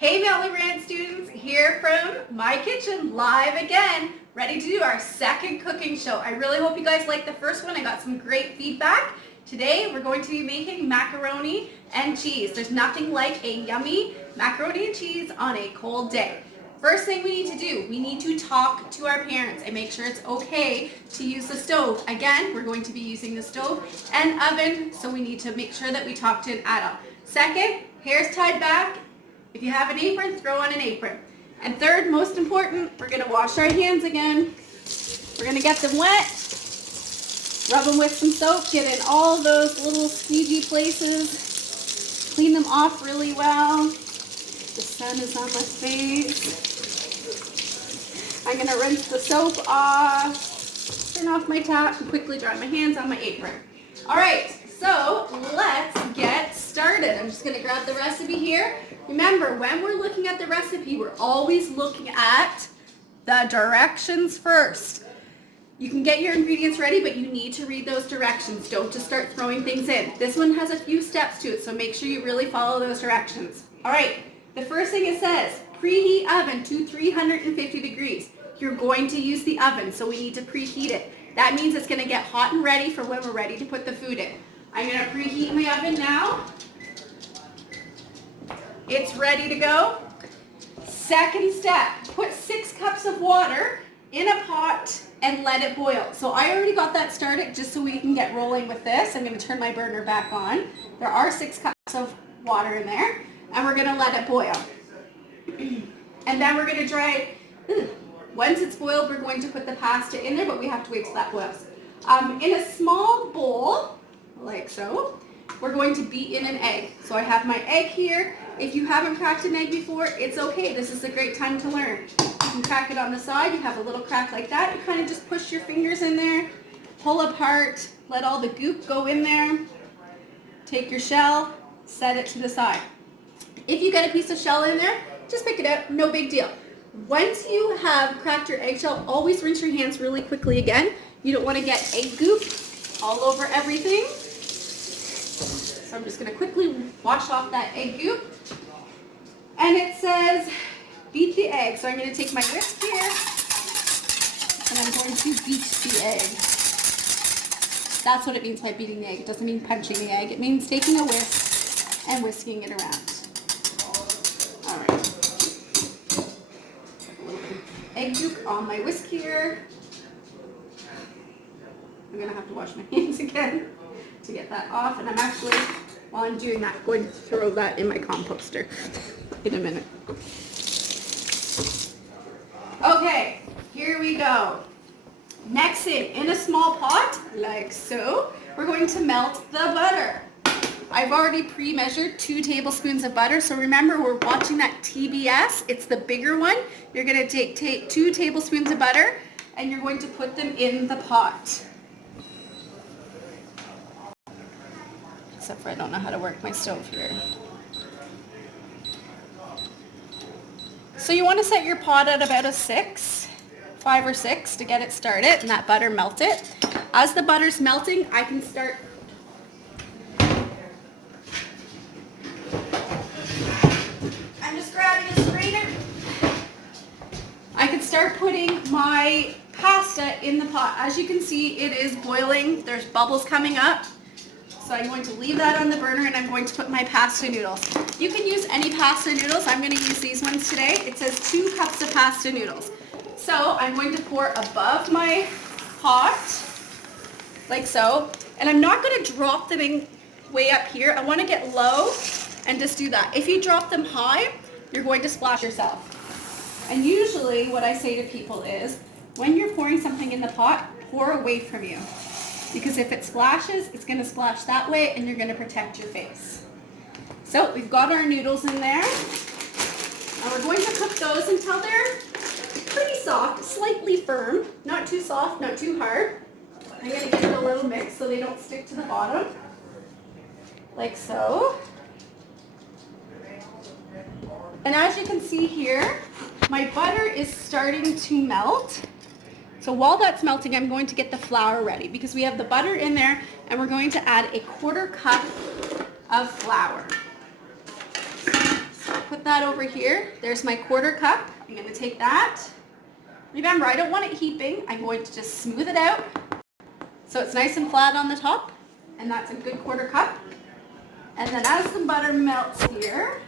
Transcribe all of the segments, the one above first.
Hey Valley Ranch students, here from my kitchen live again, ready to do our second cooking show. I really hope you guys liked the first one. I got some great feedback. Today we're going to be making macaroni and cheese. There's nothing like a yummy macaroni and cheese on a cold day. First thing we need to do, we need to talk to our parents and make sure it's okay to use the stove. Again, we're going to be using the stove and oven, so we need to make sure that we talk to an adult. Second, hair's tied back. If you have an apron, throw on an apron. And third, most important, we're going to wash our hands again. We're going to get them wet, rub them with some soap, get in all those little squeegee places, clean them off really well. The sun is on my face. I'm going to rinse the soap off, turn off my tap, and quickly dry my hands on my apron. All right, so let's get started. I'm just going to grab the recipe here. Remember, when we're looking at the recipe, we're always looking at the directions first. You can get your ingredients ready, but you need to read those directions. Don't just start throwing things in. This one has a few steps to it, so make sure you really follow those directions. All right, the first thing it says, preheat oven to 350 degrees. You're going to use the oven, so we need to preheat it. That means it's going to get hot and ready for when we're ready to put the food in. I'm going to preheat my oven now. It's ready to go. Second step, put 6 cups of water in a pot and let it boil. So I already got that started just so we can get rolling with this. I'm going to turn my burner back on. There are 6 cups of water in there, and we're going to let it boil. And then we're going to dry it. Once it's boiled, we're going to put the pasta in there, but we have to wait till that boils. In a small bowl, like so, we're going to beat in an egg. So I have my egg here. If you haven't cracked an egg before, it's okay. This is a great time to learn. You can crack it on the side. You have a little crack like that. You kind of just push your fingers in there, pull apart, let all the goop go in there. Take your shell, set it to the side. If you get a piece of shell in there, just pick it out, no big deal. Once you have cracked your eggshell, always rinse your hands really quickly again. You don't want to get egg goop all over everything. So I'm just going to quickly wash off that egg goop. And it says beat the egg. So I'm going to take my whisk here and I'm going to beat the egg. That's what it means by beating the egg. It doesn't mean punching the egg. It means taking a whisk and whisking it around. All right. Egg goop on my whisk here. I'm going to have to wash my hands again to get that off, and I'm actually, while I'm doing that, going to throw that in my composter in a minute. Okay, here we go. Next thing, in a small pot, like so, we're going to melt the butter. I've already pre-measured 2 tablespoons of butter, so remember we're watching that TBS, it's the bigger one. You're going to take 2 tablespoons of butter, and you're going to put them in the pot. Except for I don't know how to work my stove here. So you want to set your pot at about a 5 or 6 to get it started and that butter melt it. As the butter's melting, I can start I'm just grabbing a strainer. I can start putting my pasta in the pot. As you can see, it is boiling. There's bubbles coming up. So I'm going to leave that on the burner and I'm going to put my pasta noodles. You can use any pasta noodles. I'm going to use these ones today. It says 2 cups of pasta noodles. So I'm going to pour above my pot, like so. And I'm not going to drop them in way up here. I want to get low and just do that. If you drop them high, you're going to splash yourself. And usually what I say to people is, when you're pouring something in the pot, pour away from you. Because if it splashes, it's going to splash that way and you're going to protect your face. So we've got our noodles in there. And we're going to cook those until they're pretty soft, slightly firm. Not too soft, not too hard. I'm going to give it a little mix so they don't stick to the bottom. Like so. And as you can see here, my butter is starting to melt. So while that's melting, I'm going to get the flour ready because we have the butter in there and we're going to add a 1/4 cup of flour. put that over here. There's my 1/4 cup. I'm going to take that. Remember, I don't want it heaping. I'm going to just smooth it out so it's nice and flat on the top. And that's a good 1/4 cup. And then as the butter melts here,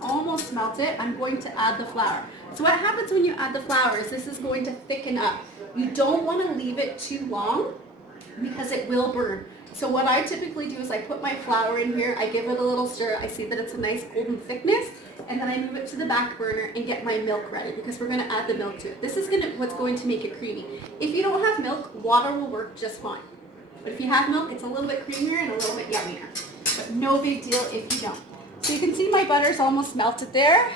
almost melted, I'm going to add the flour. So what happens when you add the flour is this is going to thicken up. You don't want to leave it too long because it will burn. So what I typically do is I put my flour in here, I give it a little stir, I see that it's a nice golden thickness, and then I move it to the back burner and get my milk ready because we're going to add the milk to it. This is what's going to make it creamy. If you don't have milk, water will work just fine. But if you have milk, it's a little bit creamier and a little bit yummier. But no big deal if you don't. So you can see my butter's almost melted there.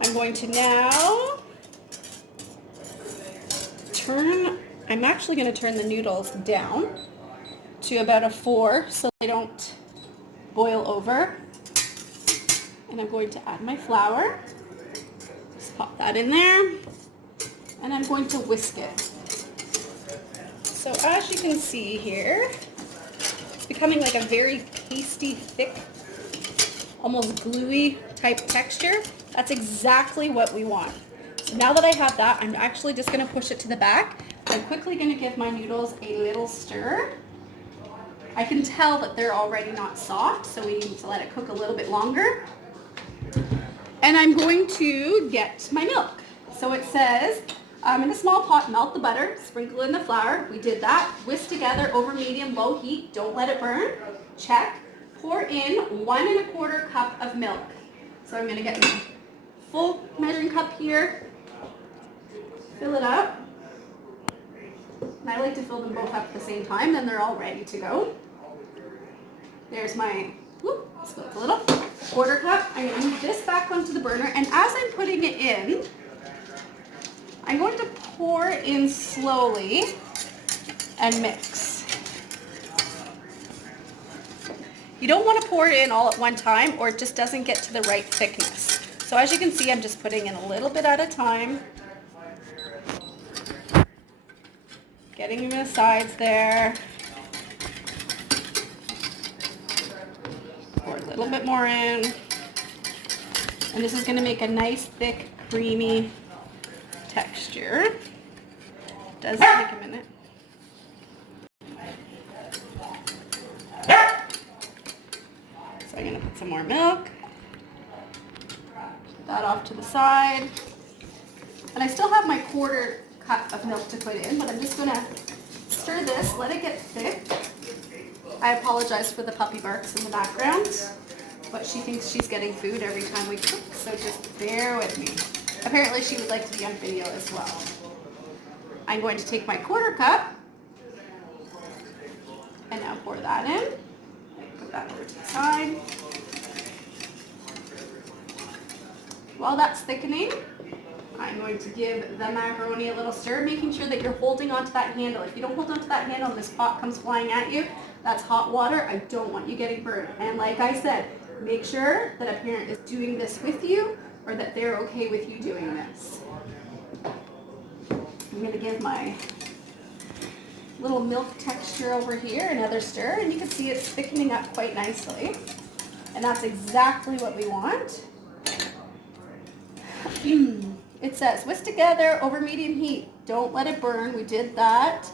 I'm going to now I'm actually going to turn the noodles down to about a 4 so they don't boil over. And I'm going to add my flour. Just pop that in there. And I'm going to whisk it. So as you can see here, it's becoming like a very pasty, thick, almost gluey type texture. That's exactly what we want. So now that I have that, I'm actually just going to push it to the back. I'm quickly going to give my noodles a little stir. I can tell that they're already not soft, so we need to let it cook a little bit longer. And I'm going to get my milk. So it says, in a small pot, melt the butter, sprinkle in the flour. We did that. Whisk together over medium-low heat. Don't let it burn. Check. Pour in 1 1/4 cup of milk. So I'm going to get my full measuring cup here. Fill it up. And I like to fill them both up at the same time, then they're all ready to go. There's my, split a little, 1/4 cup. I'm going to move this back onto the burner, and as I'm putting it in, I'm going to pour in slowly and mix. You don't want to pour it in all at one time or it just doesn't get to the right thickness. So as you can see, I'm just putting in a little bit at a time. Getting the sides there. Pour a little bit more in. And this is going to make a nice, thick, creamy texture. Does take a minute. So I'm going to put some more milk. Put that off to the side. And I still have my 1/4 cup of milk to put in, but I'm just going to stir this, let it get thick. I apologize for the puppy barks in the background, but she thinks she's getting food every time we cook, so just bear with me. Apparently she would like to be on video as well. I'm going to take my 1/4 cup and now pour that in. Put that over to the side. While that's thickening, I'm going to give the macaroni a little stir, making sure that you're holding onto that handle. If you don't hold onto that handle and this pot comes flying at you, that's hot water. I don't want you getting burned. And like I said, make sure that a parent is doing this with you or that they're okay with you doing this. I'm going to give my little milk texture over here another stir, and you can see it's thickening up quite nicely. And that's exactly what we want. It says, whisk together over medium heat. Don't let it burn. We did that.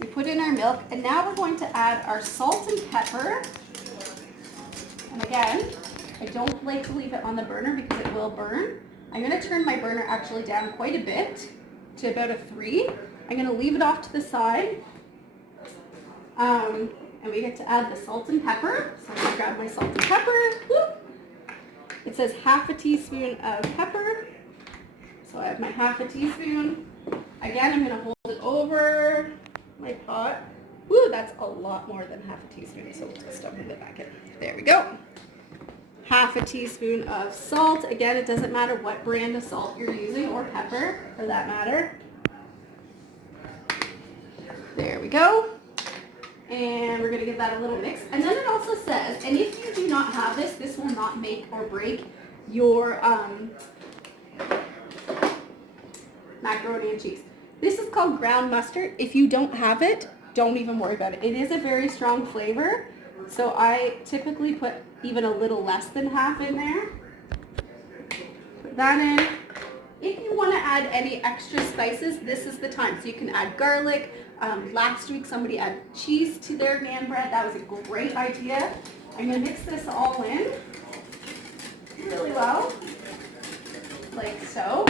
We put in our milk, and now we're going to add our salt and pepper. And again, I don't like to leave it on the burner because it will burn. I'm going to turn my burner actually down quite a bit to about a 3. I'm going to leave it off to the side. And we get to add the salt and pepper. So I'm going to grab my salt and pepper. Whoop. It says 1/2 teaspoon of pepper. So I have my 1/2 teaspoon. Again, I'm going to hold it over my pot. Woo, that's a lot more than 1/2 teaspoon. So we'll just move it back in. There we go. 1/2 teaspoon of salt. Again, it doesn't matter what brand of salt you're using, or pepper for that matter. There we go. And we're going to give that a little mix. And then it also says, and if you do not have this, this will not make or break your macaroni and cheese. This is called ground mustard. If you don't have it, don't even worry about it. It is a very strong flavor. So I typically put even a little less than half in there. Put that in. If you want to add any extra spices, this is the time. So you can add garlic. Last week somebody added cheese to their naan bread. That was a great idea. I'm going to mix this all in really well, like so.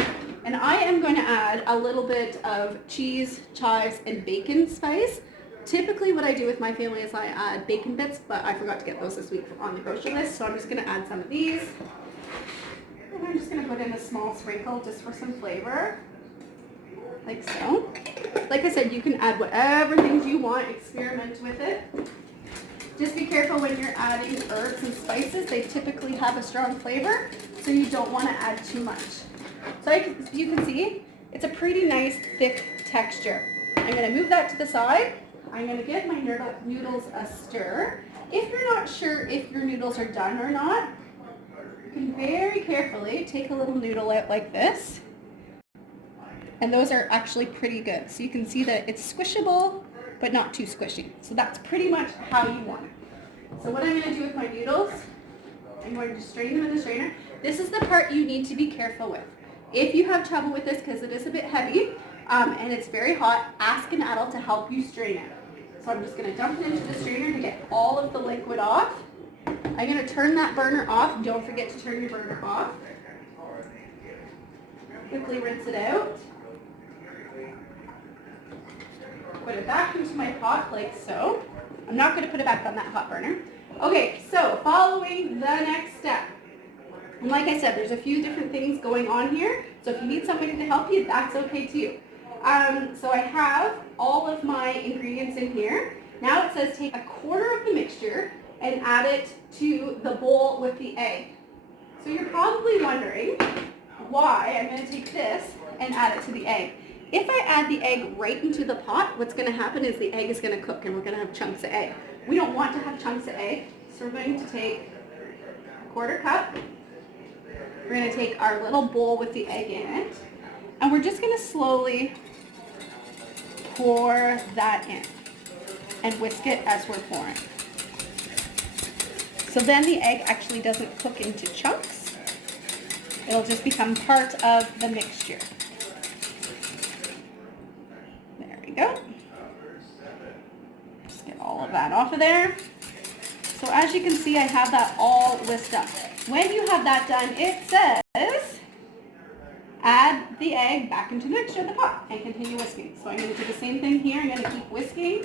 And I am going to add a little bit of cheese, chives, and bacon spice. Typically what I do with my family is I add bacon bits, but I forgot to get those this week on the grocery list, so I'm just going to add some of these. And I'm just going to put in a small sprinkle just for some flavor, like so. Like I said, you can add whatever things you want, experiment with it. Just be careful when you're adding herbs and spices. They typically have a strong flavor, so you don't want to add too much. So you can see, it's a pretty nice thick texture. I'm going to move that to the side. I'm going to give my noodles a stir. If you're not sure if your noodles are done or not, you can very carefully take a little noodle out like this. And those are actually pretty good. So you can see that it's squishable, but not too squishy. So that's pretty much how you want it. So what I'm going to do with my noodles, I'm going to strain them in the strainer. This is the part you need to be careful with. If you have trouble with this, because it is a bit heavy and it's very hot, ask an adult to help you strain it. So I'm just going to dump it into the strainer to get all of the liquid off. I'm going to turn that burner off. Don't forget to turn your burner off. Quickly rinse it out. Put it back into my pot like so. I'm not going to put it back on that hot burner. Okay, so following the next step. And like I said, there's a few different things going on here. So if you need somebody to help you, that's okay too. So I have all of my ingredients in here. Now it says take a quarter of the mixture and add it to the bowl with the egg. So you're probably wondering why I'm going to take this and add it to the egg. If I add the egg right into the pot, what's going to happen is the egg is going to cook and we're going to have chunks of egg. We don't want to have chunks of egg, so we're going to take a quarter cup. We're going to take our little bowl with the egg in it, and we're just going to slowly pour that in and whisk it as we're pouring. So then the egg actually doesn't cook into chunks. It'll just become part of the mixture. There we go. Just get all of that off of there. So as you can see, I have that all whisked up. When you have that done, it says add the egg back into the mixture of the pot and continue whisking. So I'm going to do the same thing here. I'm going to keep whisking,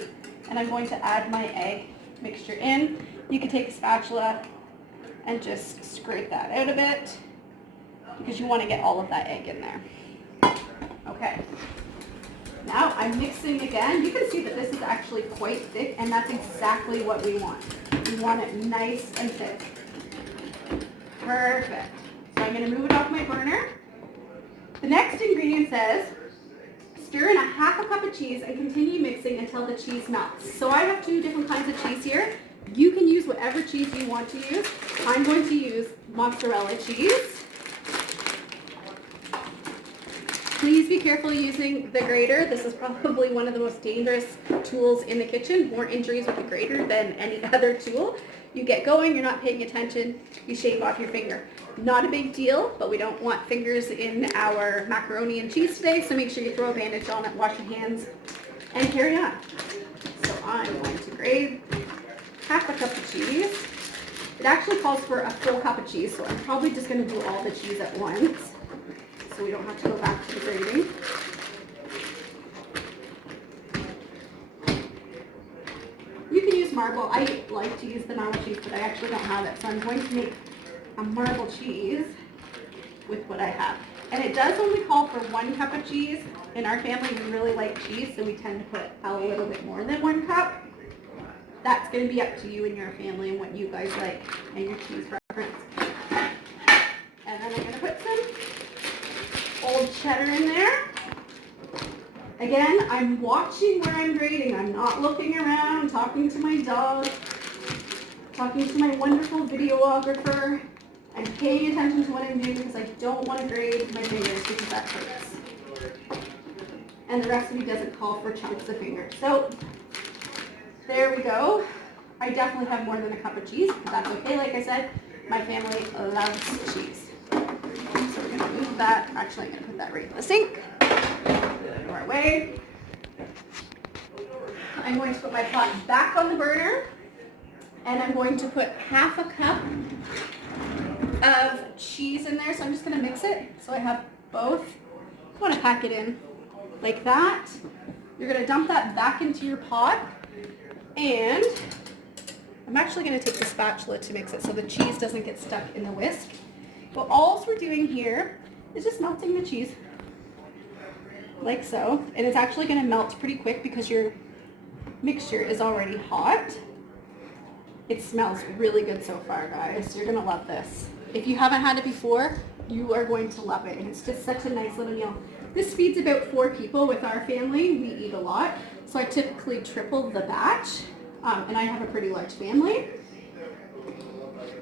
and I'm going to add my egg mixture in. You can take a spatula and just scrape that out a bit because you want to get all of that egg in there. Okay. Now I'm mixing again. You can see that this is actually quite thick, and that's exactly what we want. We want it nice and thick. Perfect. So I'm going to move it off my burner. The next ingredient says stir in a half a cup of cheese and continue mixing until the cheese melts. So I have two different kinds of cheese here. You can use whatever cheese you want to use. I'm going to use mozzarella cheese. Please be careful using the grater. This is probably one of the most dangerous tools in the kitchen. More injuries with a grater than any other tool. You get going, you're not paying attention, you shave off your finger. Not a big deal, but we don't want fingers in our macaroni and cheese today, so make sure you throw a bandage on it, wash your hands, and carry on. So I'm going to grate half a cup of cheese. It actually calls for a full cup of cheese, so I'm probably just going to do all the cheese at once, so we don't have to go back to the grating. You can use marble. I like to use the normal cheese, but I actually don't have it, so I'm going to make a marble cheese with what I have. And it does only call for 1 cup of cheese. In our family, we really like cheese, so we tend to put a little bit more than 1 cup. That's going to be up to you and your family and what you guys like and your cheese preference. And then I'm going to put some old cheddar in there. Again, I'm watching where I'm grating. I'm not looking around, talking to my dog, talking to my wonderful videographer. I'm paying attention to what I'm doing because I don't want to grate my fingers because that hurts. And the recipe doesn't call for chunks of fingers. So there we go. I definitely have more than a cup of cheese, but that's okay. Like I said, my family loves cheese. So we're gonna move that. Actually, I'm gonna put that right in the sink. Put it out of our way. I'm going to put my pot back on the burner, and I'm going to put half a cup of cheese in there. So I'm just gonna mix it. So I have both. I want to pack it in like that. You're gonna dump that back into your pot, and I'm actually gonna take the spatula to mix it so the cheese doesn't get stuck in the whisk. But all we're doing here is just melting the cheese like so, and it's actually gonna melt pretty quick because your mixture is already hot. It smells really good so far, guys. You're gonna love this. If you haven't had it before, you are going to love it. And it's just such a nice little meal. This feeds about 4 people with our family. We eat a lot, so I typically triple the batch, and I have a pretty large family.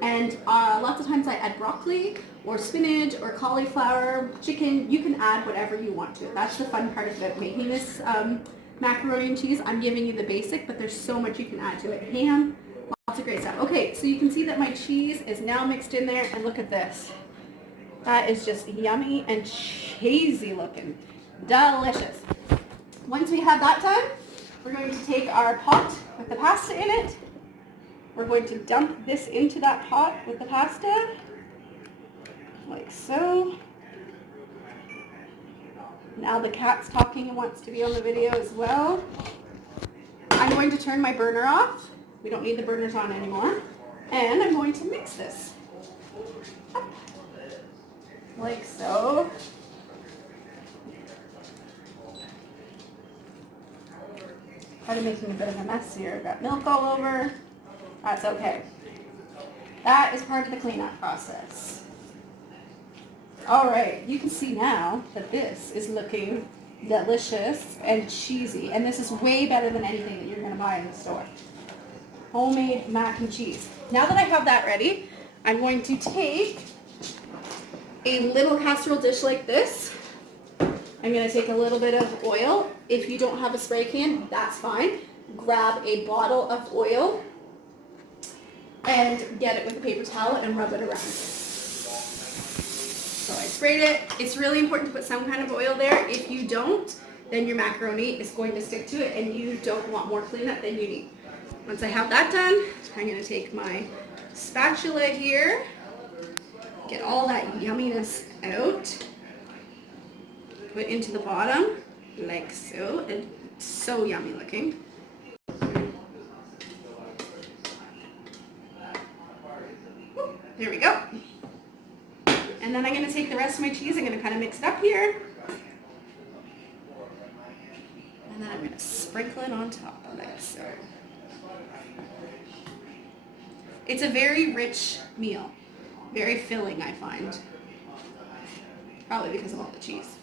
And lots of times I add broccoli or spinach or cauliflower, chicken. You can add whatever you want to it. That's the fun part about making this macaroni and cheese. I'm giving you the basic, but there's so much you can add to it. Ham, lots of great stuff. Okay, so you can see that my cheese is now mixed in there, and look at this. That is just yummy and cheesy looking. Delicious. Once we have that done, we're going to take our pot with the pasta in it. We're going to dump this into that pot with the pasta, like so. Now the cat's talking and wants to be on the video as well. I'm going to turn my burner off. We don't need the burners on anymore. And I'm going to mix this up, like so. Kind of making a bit of a mess here. I've got milk all over. That's okay. That is part of the cleanup process. All right, you can see now that this is looking delicious and cheesy, and this is way better than anything that you're going to buy in the store. Homemade mac and cheese. Now that I have that ready, I'm going to take a little casserole dish like this. I'm going to take a little bit of oil. If you don't have a spray can, that's fine. Grab a bottle of oil and get it with a paper towel and rub it around. So I sprayed it. It's really important to put some kind of oil there. If you don't, then your macaroni is going to stick to it and you don't want more cleanup than you need. Once I have that done, I'm going to take my spatula here, get all that yumminess out, put into the bottom like so. It's so yummy looking. There we go. And then I'm going to take the rest of my cheese. I'm going to kind of mix it up here. And then I'm going to sprinkle it on top like so. It's a very rich meal. Very filling, I find. Probably because of all the cheese.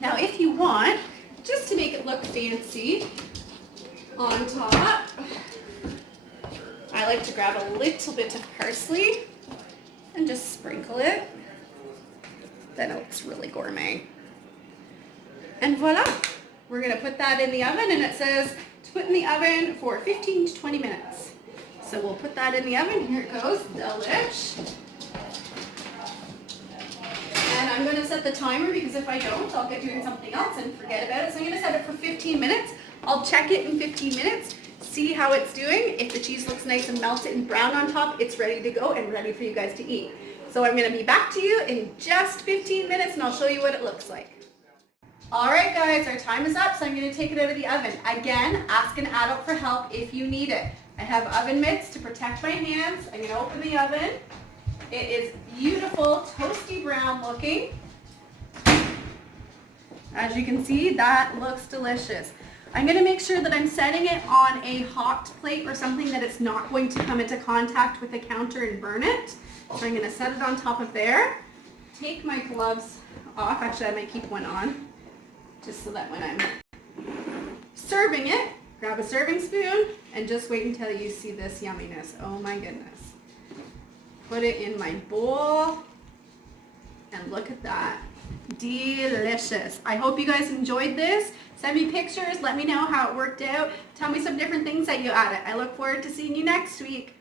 Now if you want, just to make it look fancy, on top, I like to grab a little bit of parsley and just sprinkle it. Then it looks really gourmet. And voila, we're gonna put that in the oven, and it says to put in the oven for 15 to 20 minutes. So we'll put that in the oven. Here it goes, delish. And I'm gonna set the timer because if I don't, I'll get doing something else and forget about it. So I'm gonna set it for 15 minutes. I'll check it in 15 minutes. See how it's doing. If the cheese looks nice and melted and brown on top, it's ready to go and ready for you guys to eat. So I'm going to be back to you in just 15 minutes and I'll show you what it looks like. All right guys, our time is up, so I'm going to take it out of the oven. Again, ask an adult for help if you need it. I have oven mitts to protect my hands. I'm going to open the oven. It is beautiful, toasty brown looking. As you can see, that looks delicious. I'm going to make sure that I'm setting it on a hot plate or something that it's not going to come into contact with the counter and burn it. So I'm going to set it on top of there. Take my gloves off. Actually, I might keep one on just so that when I'm serving it, grab a serving spoon and just wait until you see this yumminess. Oh my goodness. Put it in my bowl and look at that. delicious. I hope you guys enjoyed this. Send me pictures. Let me know how it worked out. Tell me some different things that you added. I look forward to seeing you next week.